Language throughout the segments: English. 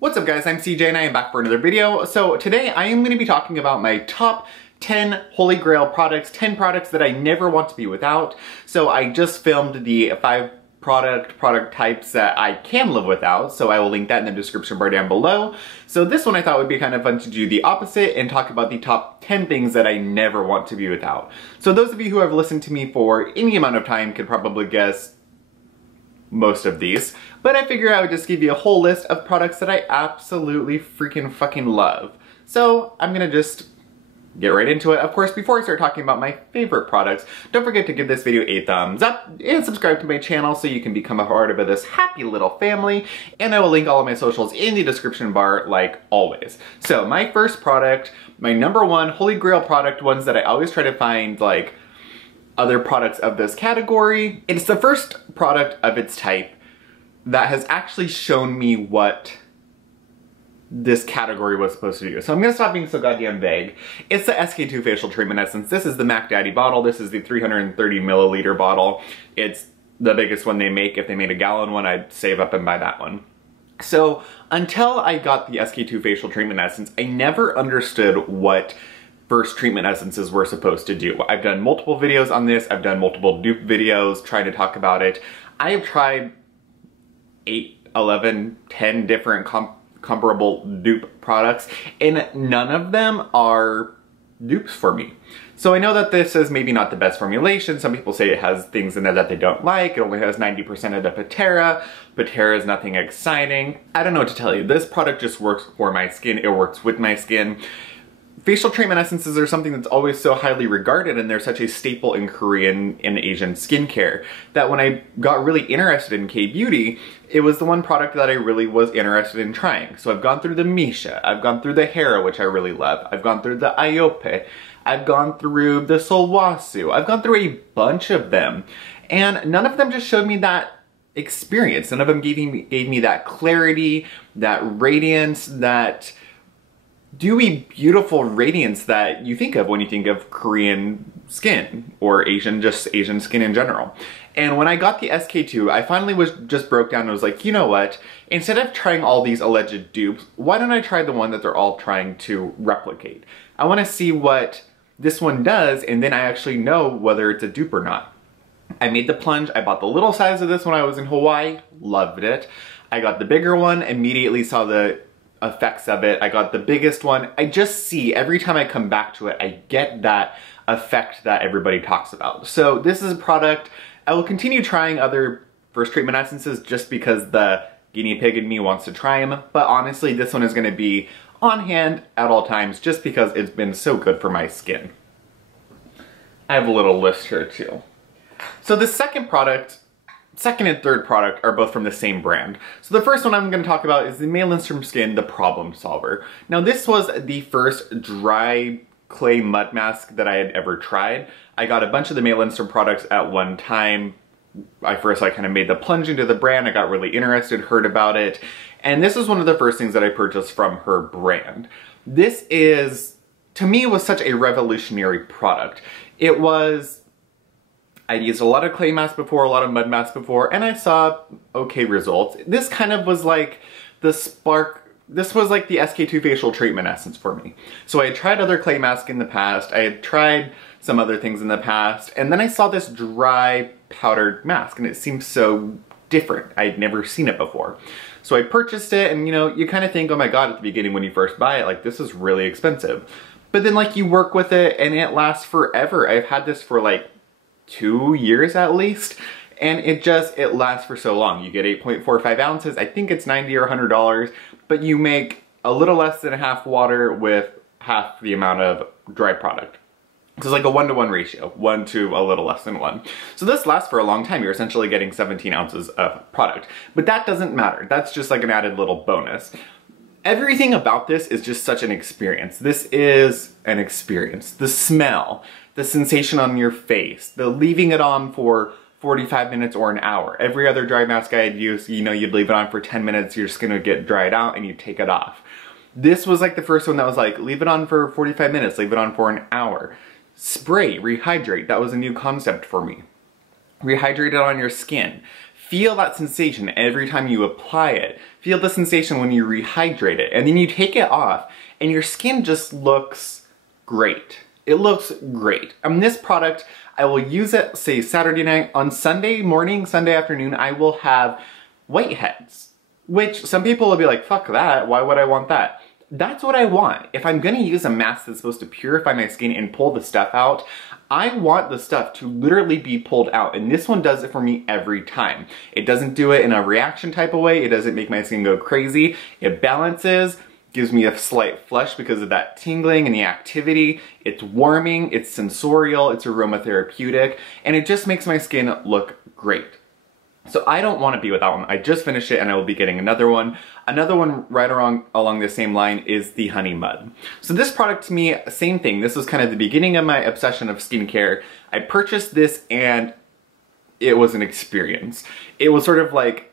What's up guys, I'm CJ and I am back for another video. So today I am going to be talking about my top 10 Holy Grail products, 10 products that I never want to be without. So I just filmed the 5 product types that I can live without, so I will link that in the description bar down below. So this one I thought would be kind of fun to do the opposite and talk about the top 10 things that I never want to be without. So those of you who have listened to me for any amount of time could probably guess most of these, but I figured I would just give you a whole list of products that I absolutely freaking fucking love. So I'm gonna just get right into it. Of course, before I start talking about my favorite products, don't forget to give this video a thumbs up and subscribe to my channel so you can become a part of this happy little family, and I will link all of my socials in the description bar like always. So my first product, my number one Holy Grail product, ones that I always try to find like other products of this category. It's the first product of its type that has actually shown me what this category was supposed to do. So I'm gonna stop being so goddamn vague. It's the SK-II Facial Treatment Essence. This is the Mac Daddy bottle. This is the 330 milliliter bottle. It's the biggest one they make. If they made a gallon one, I'd save up and buy that one. So until I got the SK-II Facial Treatment Essence, I never understood what first treatment essences were supposed to do. I've done multiple videos on this. I've done multiple dupe videos trying to talk about it. I have tried 8, 11, 10 different comparable dupe products, and none of them are dupes for me. So I know that this is maybe not the best formulation. Some people say it has things in it that they don't like. It only has 90% of the patera. Patera is nothing exciting. I don't know what to tell you. This product just works for my skin. It works with my skin. Facial treatment essences are something that's always so highly regarded, and they're such a staple in Korean and Asian skincare that when I got really interested in K-beauty, it was the one product that I really was interested in trying. So I've gone through the Misha, I've gone through the Hera, which I really love, I've gone through the Iope, I've gone through the Solwasu, I've gone through a bunch of them, and none of them just showed me that experience. None of them gave me that clarity, that radiance, that dewy, beautiful radiance that you think of when you think of Korean skin or just Asian skin in general. And when I got the SK-II, I finally just broke down and was like, you know what? Instead of trying all these alleged dupes, why don't I try the one that they're all trying to replicate? I want to see what this one does, and then I actually know whether it's a dupe or not. I made the plunge. I bought the little size of this when I was in Hawaii. Loved it. I got the bigger one, immediately saw the effects of it. I got the biggest one. I just see every time I come back to it, I get that effect that everybody talks about. So this is a product, I will continue trying other first treatment essences just because the guinea pig in me wants to try them. But honestly, this one is going to be on hand at all times just because it's been so good for my skin. I have a little list here too. So the second and third product are both from the same brand. So the first one I'm going to talk about is the Male Lindstrom Skin, the Problem Solver. Now this was the first dry clay mud mask that I had ever tried. I got a bunch of the Male Lindstrom products at one time. I kind of made the plunge into the brand. I got really interested, heard about it, and this was one of the first things that I purchased from her brand. This is, to me, was such a revolutionary product. It was, I'd used a lot of clay masks before, a lot of mud masks before, and I saw okay results. This kind of was like the spark. This was like the SK-II Facial Treatment Essence for me. So I had tried other clay masks in the past, I had tried some other things in the past, and then I saw this dry powdered mask, and it seemed so different. I'd never seen it before. So I purchased it, and you know, you kind of think, oh my god, at the beginning when you first buy it, like, this is really expensive. But then like you work with it, and it lasts forever. I've had this for like 2 years at least, and it lasts for so long. You get 8.45 ounces, I think it's $90 or $100, but you make a little less than half water with half the amount of dry product. So it's like a 1-to-1 ratio, 1 to a little less than 1. So this lasts for a long time. You're essentially getting 17 ounces of product, but that doesn't matter. That's just like an added little bonus. Everything about this is just such an experience. This is an experience. The smell, the sensation on your face, the leaving it on for 45 minutes or an hour. Every other dry mask I had used, you know, you'd leave it on for 10 minutes, your skin would get dried out and you take it off. This was like the first one that was like, leave it on for 45 minutes, leave it on for an hour. Spray, rehydrate, that was a new concept for me. Rehydrate it on your skin. Feel that sensation every time you apply it. Feel the sensation when you rehydrate it. And then you take it off and your skin just looks great. It looks great. This product, I will use it, say Saturday night. On Sunday morning, Sunday afternoon, I will have whiteheads. Which some people will be like, fuck that, why would I want that? That's what I want. If I'm gonna use a mask that's supposed to purify my skin and pull the stuff out, I want the stuff to literally be pulled out, and this one does it for me every time. It doesn't do it in a reaction type of way, it doesn't make my skin go crazy, it balances, gives me a slight flush because of that tingling and the activity, it's warming, it's sensorial, it's aromatherapeutic, and it just makes my skin look great. So I don't want to be without one. I just finished it and I will be getting another one. Another one right along the same line is the Honey Mud. So this product to me, same thing. This was kind of the beginning of my obsession of skincare. I purchased this and it was an experience. It was sort of like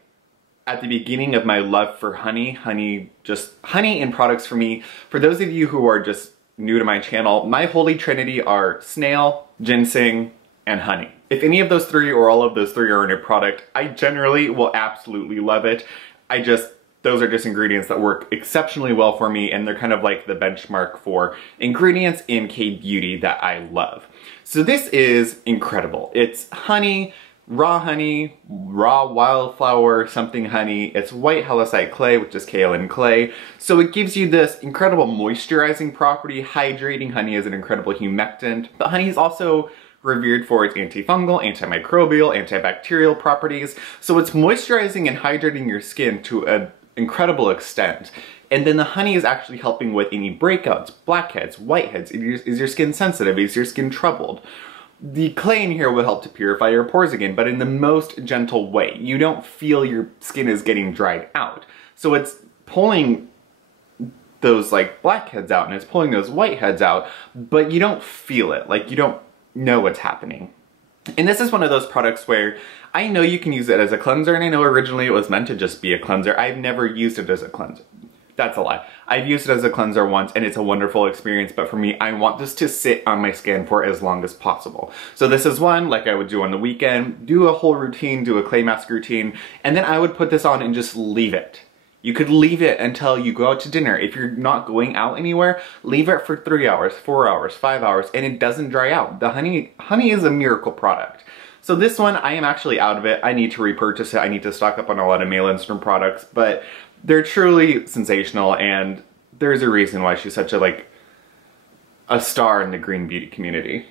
at the beginning of my love for honey in products for me. For those of you who are just new to my channel, my holy trinity are snail, ginseng, and honey. If any of those three or all of those three are in a product, I generally will absolutely love it. Those are just ingredients that work exceptionally well for me, and they're kind of like the benchmark for ingredients in K-beauty that I love. So this is incredible. It's honey, raw wildflower something honey. It's white halloysite clay, which is kaolin clay. So it gives you this incredible moisturizing property. Hydrating honey is an incredible humectant, but honey is also revered for its antifungal, antimicrobial, antibacterial properties. So it's moisturizing and hydrating your skin to an incredible extent. And then the honey is actually helping with any breakouts, blackheads, whiteheads. Is your skin sensitive? Is your skin troubled? The clay in here will help to purify your pores again, but in the most gentle way. You don't feel your skin is getting dried out. So it's pulling those like blackheads out and it's pulling those whiteheads out, but you don't feel it. Like you don't know what's happening. And this is one of those products where I know you can use it as a cleanser, and I know originally it was meant to just be a cleanser. I've never used it as a cleanser. That's a lie. I've used it as a cleanser once and it's a wonderful experience, but for me, I want this to sit on my skin for as long as possible. So this is one like I would do on the weekend, do a whole routine, do a clay mask routine, and then I would put this on and just leave it. You could leave it until you go out to dinner. If you're not going out anywhere, leave it for 3 hours, 4 hours, 5 hours, and it doesn't dry out. The honey is a miracle product. So this one, I am actually out of it. I need to repurchase it. I need to stock up on a lot of Mail Instant products, but they're truly sensational, and there's a reason why she's such a star in the green beauty community.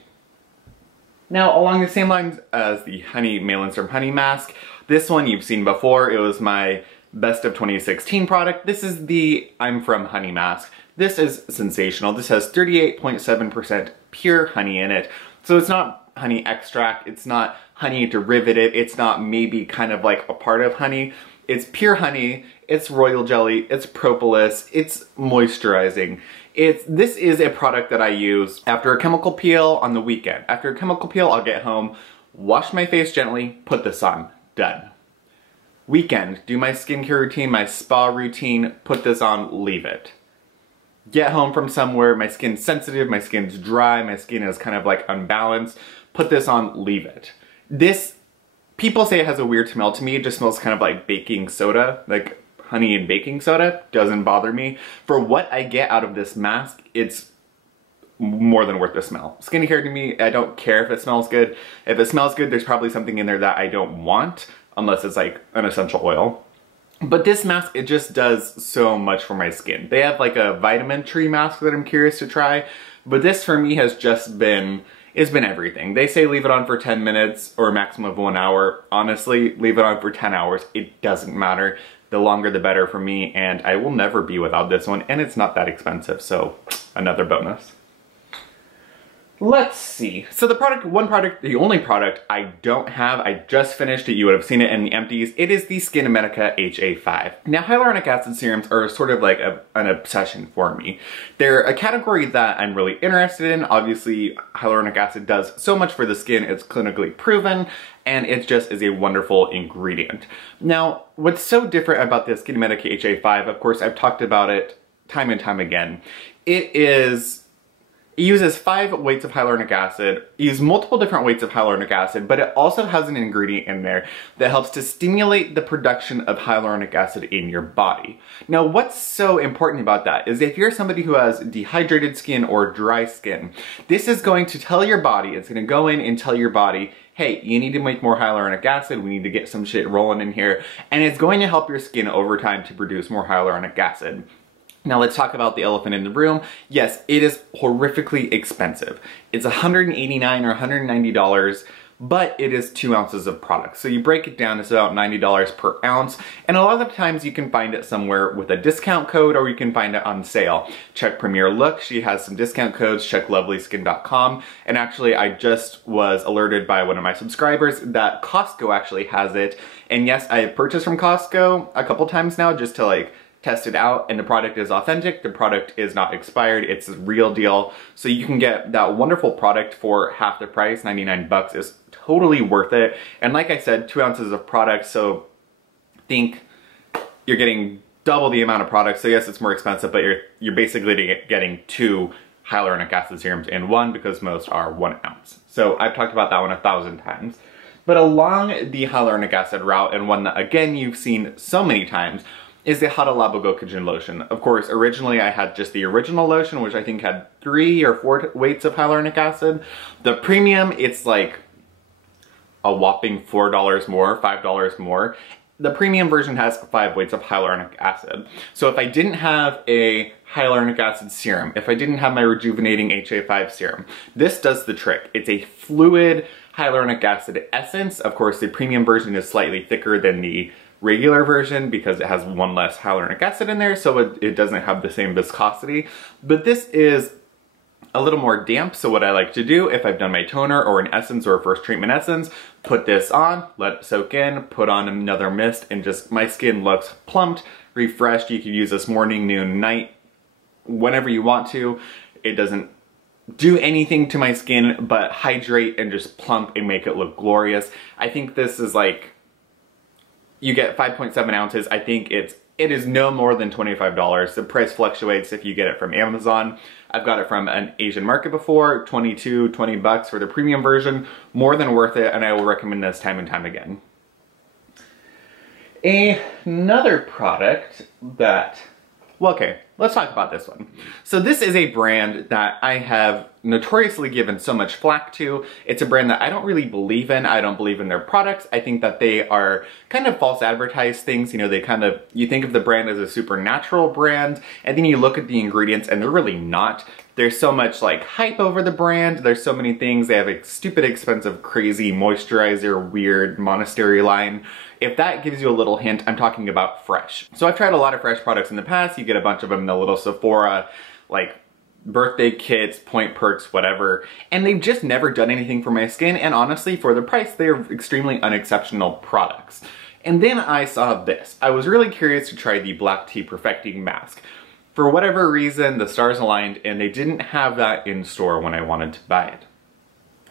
Now, along the same lines as the Honey Mail Instant Honey Mask, this one you've seen before. It was my best of 2016 product. This is the I'm From Honey Mask. This is sensational. This has 38.7% pure honey in it. So it's not honey extract, it's not honey derivative, it's not maybe kind of like a part of honey. It's pure honey, it's royal jelly, it's propolis, it's moisturizing. This is a product that I use after a chemical peel on the weekend. After a chemical peel, I'll get home, wash my face gently, put this on, done. Weekend, do my skincare routine, my spa routine, put this on, leave it. Get home from somewhere, my skin's sensitive, my skin's dry, my skin is kind of like unbalanced, put this on, leave it. People say it has a weird smell to me, it just smells kind of like baking soda, like honey and baking soda, doesn't bother me. For what I get out of this mask, it's more than worth the smell. Skincare to me, I don't care if it smells good. If it smells good, there's probably something in there that I don't want, unless it's like an essential oil. But this mask, it just does so much for my skin. They have like a vitamin tree mask that I'm curious to try, but this for me has just been, it's been everything. They say leave it on for 10 minutes or a maximum of 1 hour. Honestly, leave it on for 10 hours. It doesn't matter. The longer the better for me, and I will never be without this one, and it's not that expensive, so another bonus. Let's see. So the only product I don't have, I just finished it, you would have seen it in the empties, it is the SkinMedica HA5. Now, hyaluronic acid serums are sort of like an obsession for me. They're a category that I'm really interested in. Obviously, hyaluronic acid does so much for the skin, it's clinically proven, and it just is a wonderful ingredient. Now, what's so different about the SkinMedica HA5, of course, I've talked about it time and time again, It uses 5 weights of hyaluronic acid. It uses multiple different weights of hyaluronic acid, but it also has an ingredient in there that helps to stimulate the production of hyaluronic acid in your body. Now, what's so important about that is if you're somebody who has dehydrated skin or dry skin, this is going to tell your body, it's going to go in and tell your body, hey, you need to make more hyaluronic acid, we need to get some shit rolling in here, and it's going to help your skin over time to produce more hyaluronic acid. Now let's talk about the elephant in the room. Yes, it is horrifically expensive. It's $189 or $190, but it is 2 ounces of product. So you break it down, it's about $90 per ounce. And a lot of the times you can find it somewhere with a discount code or you can find it on sale. Check Premier Look, she has some discount codes, check lovelyskin.com. And actually I just was alerted by one of my subscribers that Costco actually has it. And yes, I have purchased from Costco a couple times now just to like test it out, and the product is authentic, the product is not expired, it's a real deal. So you can get that wonderful product for half the price. 99 bucks is totally worth it. And like I said, 2 ounces of product, so think you're getting double the amount of product. So yes, it's more expensive, but you're basically getting 2 hyaluronic acid serums in one because most are 1 ounce. So I've talked about that one 1,000 times. But along the hyaluronic acid route, and one that again you've seen so many times, is the Hada Labo Gokogen lotion. Of course, originally I had just the original lotion, which I think had 3 or 4 weights of hyaluronic acid. The premium, it's like a whopping $4 more, $5 more. The premium version has 5 weights of hyaluronic acid. So if I didn't have a hyaluronic acid serum, if I didn't have my rejuvenating HA5 serum, this does the trick. It's a fluid hyaluronic acid essence. Of course, the premium version is slightly thicker than the regular version because it has 1 less hyaluronic acid in there, so it doesn't have the same viscosity. But this is a little more damp, so what I like to do if I've done my toner or an essence or a first treatment essence, put this on, let it soak in, put on another mist, and just my skin looks plumped, refreshed. You can use this morning, noon, night, whenever you want to. It doesn't do anything to my skin but hydrate and just plump and make it look glorious. I think this is like, you get 5.7 ounces. I think it is no more than $25. The price fluctuates if you get it from Amazon. I've got it from an Asian market before, 20 bucks for the premium version. More than worth it, and I will recommend this time and time again. Another product that, well, okay, let's talk about this one. So this is a brand that I have notoriously given so much flack to. It's a brand that I don't really believe in. I don't believe in their products. I think that they are kind of false advertised things. You know, they kind of, you think of the brand as a supernatural brand, and then you look at the ingredients and they're really not. There's so much like hype over the brand. There's so many things. They have a stupid expensive, crazy moisturizer, weird monastery line. If that gives you a little hint, I'm talking about Fresh. So I've tried a lot of Fresh products in the past. You get a bunch of them in the little Sephora, like birthday kits, point perks, whatever. And they've just never done anything for my skin. And honestly, for the price, they're extremely unexceptional products. And then I saw this. I was really curious to try the Black Tea Perfecting Mask. For whatever reason, the stars aligned and they didn't have that in store when I wanted to buy it.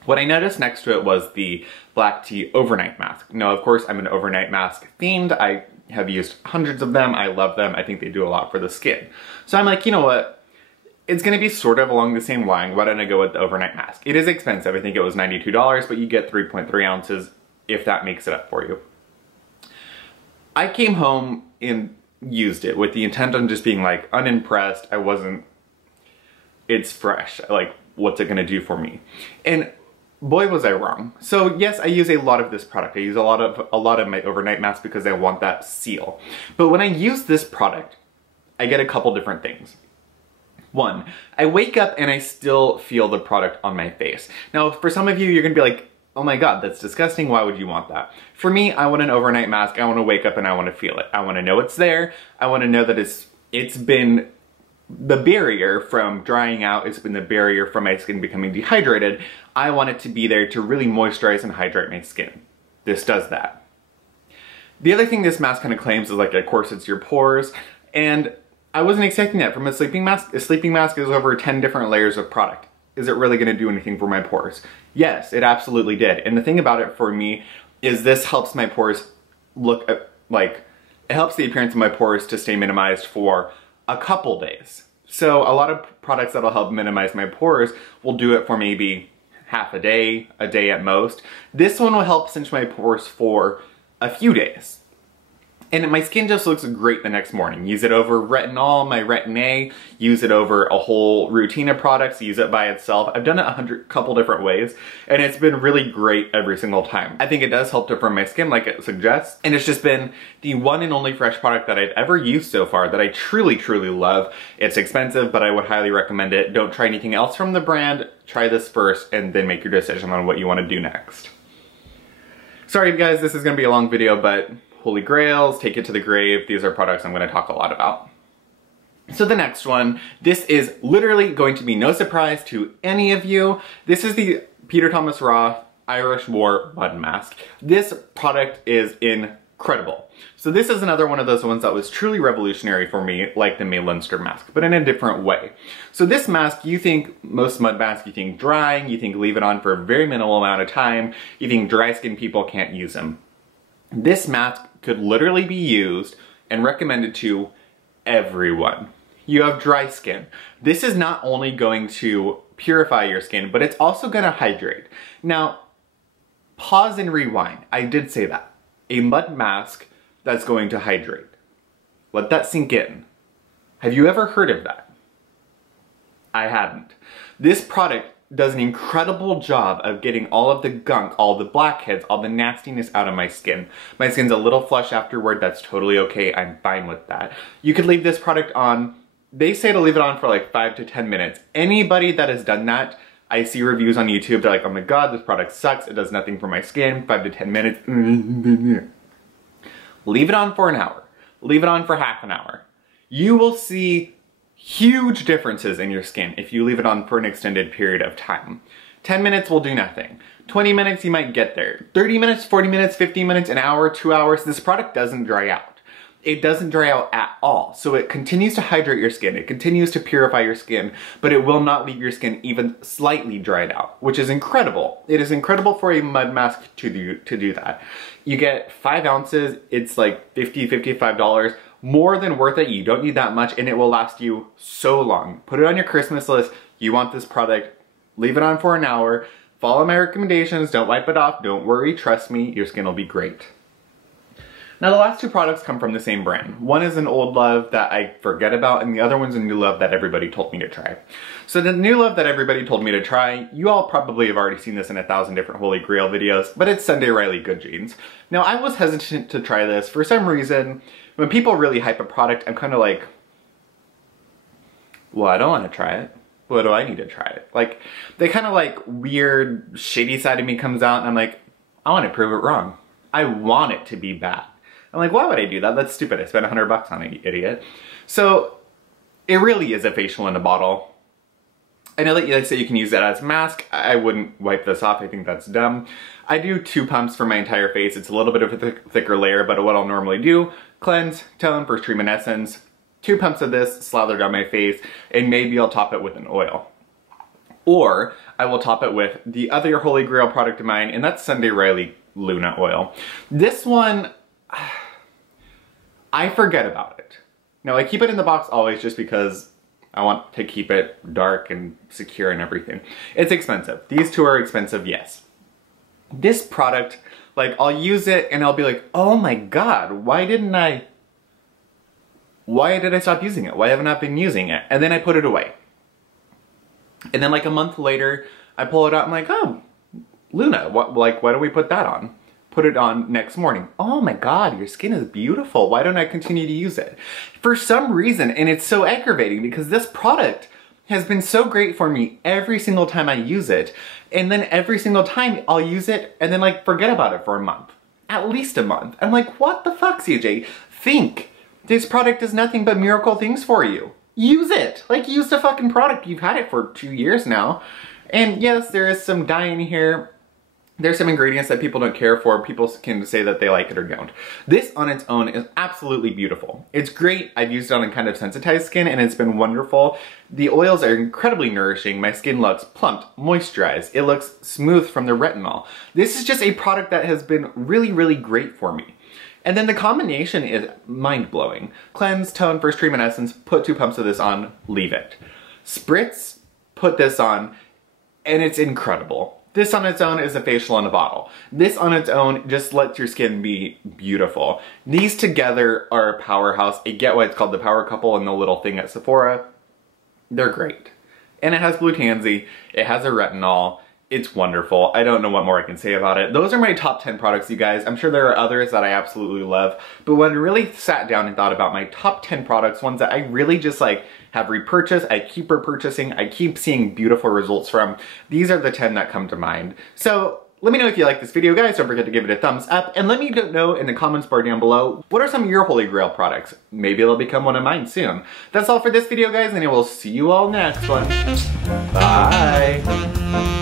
What I noticed next to it was the Black Tea Overnight Mask. Now, of course, I'm an overnight mask fiend. I have used hundreds of them. I love them. I think they do a lot for the skin. So I'm like, you know what? It's gonna be sort of along the same line. Why don't I go with the overnight mask? It is expensive. I think it was $92, but you get 3.3 ounces if that makes it up for you. I came home and used it with the intent on just being like unimpressed. I wasn't, it's Fresh. Like, what's it gonna do for me? And boy, was I wrong. So yes, I use a lot of this product. I use a lot of my overnight mask because I want that seal. But when I use this product, I get a couple different things. One, I wake up and I still feel the product on my face. Now, for some of you, you're gonna be like, oh my God, that's disgusting. Why would you want that? For me, I want an overnight mask. I want to wake up and I want to feel it. I want to know it's there. I want to know that it's been the barrier from drying out. It's been the barrier from my skin becoming dehydrated. I want it to be there to really moisturize and hydrate my skin. This does that. The other thing this mask kind of claims is like it corsets your pores, and I wasn't expecting that from a sleeping mask. A sleeping mask is over 10 different layers of product. Is it really going to do anything for my pores? Yes, it absolutely did. And the thing about it for me is this helps my pores look like, it helps the appearance of my pores to stay minimized for a couple days. So a lot of products that'll help minimize my pores will do it for maybe half a day at most. This one will help cinch my pores for a few days. And my skin just looks great the next morning. Use it over retinol, my RETIN-A, use it over a whole RETIN-A products, use it by itself. I've done it a couple different ways, and it's been really great every single time. I think it does help to firm my skin like it suggests, and it's just been the one and only fresh product that I've ever used so far that I truly, truly love. It's expensive, but I would highly recommend it. Don't try anything else from the brand. Try this first, and then make your decision on what you want to do next. Sorry guys, this is going to be a long video, but Holy Grails, take it to the grave. These are products I'm going to talk a lot about. So the next one, this is literally going to be no surprise to any of you. This is the Peter Thomas Roth Irish War Mud Mask. This product is incredible. So this is another one of those ones that was truly revolutionary for me, like the May-Leinster mask, but in a different way. So this mask, you think most mud masks, you think drying, you think leave it on for a very minimal amount of time, you think dry skin people can't use them. This mask could literally be used and recommended to everyone. You have dry skin. This is not only going to purify your skin, but it's also going to hydrate. Now, pause and rewind. I did say that. A mud mask that's going to hydrate. Let that sink in. Have you ever heard of that? I hadn't. This product does an incredible job of getting all of the gunk, all the blackheads, all the nastiness out of my skin. My skin's a little flush afterward, that's totally okay, I'm fine with that. You could leave this product on, they say to leave it on for like 5 to 10 minutes. Anybody that has done that, I see reviews on YouTube, they're like, oh my god, this product sucks, it does nothing for my skin, 5 to 10 minutes. Leave it on for an hour. Leave it on for half an hour. You will see huge differences in your skin if you leave it on for an extended period of time. 10 minutes will do nothing. 20 minutes, you might get there. 30 minutes, 40 minutes, 15 minutes, an hour, 2 hours, this product doesn't dry out. It doesn't dry out at all. So it continues to hydrate your skin, it continues to purify your skin, but it will not leave your skin even slightly dried out, which is incredible. It is incredible for a mud mask to do that. You get 5 ounces, it's like $50, $55. More than worth it, you don't need that much, and it will last you so long. Put it on your Christmas list, you want this product, leave it on for an hour, follow my recommendations, don't wipe it off, don't worry, trust me, your skin will be great. Now the last 2 products come from the same brand. One is an old love that I forget about, and the other one's a new love that everybody told me to try. So the new love that everybody told me to try, you all probably have already seen this in 1,000 different Holy Grail videos, but it's Sunday Riley Good Genes. Now I was hesitant to try this for some reason. When people really hype a product, I'm kind of like, well, I don't want to try it. What do I need to try it? Like, they kind of like weird, shady side of me comes out, and I'm like, I want to prove it wrong. I want it to be bad. I'm like, why would I do that? That's stupid. I spent $100 on it, idiot. So, it really is a facial in a bottle. I know that you say you can use that as a mask. I wouldn't wipe this off. I think that's dumb. I do 2 pumps for my entire face. It's a little bit of a thicker layer, but what I'll normally do, cleanse, tone, first treatment essence, 2 pumps of this, slather down my face, and maybe I'll top it with an oil. Or I will top it with the other Holy Grail product of mine, and that's Sunday Riley Luna Oil. This one, I forget about it. Now I keep it in the box always just because I want to keep it dark and secure and everything. It's expensive. These 2 are expensive, yes. This product, like, I'll use it and I'll be like, oh my god, why did I stop using it? Why haven't I been using it? And then I put it away. And then like a month later, I pull it out and I'm like, oh, Luna, why don't we put that on? Put it on next morning. Oh my god, your skin is beautiful. Why don't I continue to use it? For some reason, and it's so aggravating because this product has been so great for me every single time I use it. And then every single time I'll use it and then like forget about it for a month. At least a month. I'm like, what the fuck, CJ? Think. This product does nothing but miracle things for you. Use it. Like, use the fucking product. You've had it for 2 years now. And yes, there is some dye in here. There's some ingredients that people don't care for. People can say that they like it or don't. This on its own is absolutely beautiful. It's great. I've used it on a kind of sensitized skin and it's been wonderful. The oils are incredibly nourishing. My skin looks plumped, moisturized. It looks smooth from the retinol. This is just a product that has been really, really great for me. And then the combination is mind-blowing. Cleanse, tone, first treatment essence, put 2 pumps of this on, leave it. Spritz, put this on, and it's incredible. This on its own is a facial in a bottle. This on its own just lets your skin be beautiful. These together are a powerhouse. I get why it's called the power couple in the little thing at Sephora. They're great. And it has blue tansy, it has a retinol, it's wonderful. I don't know what more I can say about it. Those are my top 10 products, you guys. I'm sure there are others that I absolutely love, but when I really sat down and thought about my top 10 products, ones that I really just like have repurchased, I keep repurchasing, I keep seeing beautiful results from, these are the 10 that come to mind. So let me know if you like this video, guys. Don't forget to give it a thumbs up, and let me know in the comments bar down below, what are some of your Holy Grail products? Maybe they'll become one of mine soon. That's all for this video, guys, and I will see you all next one. Bye!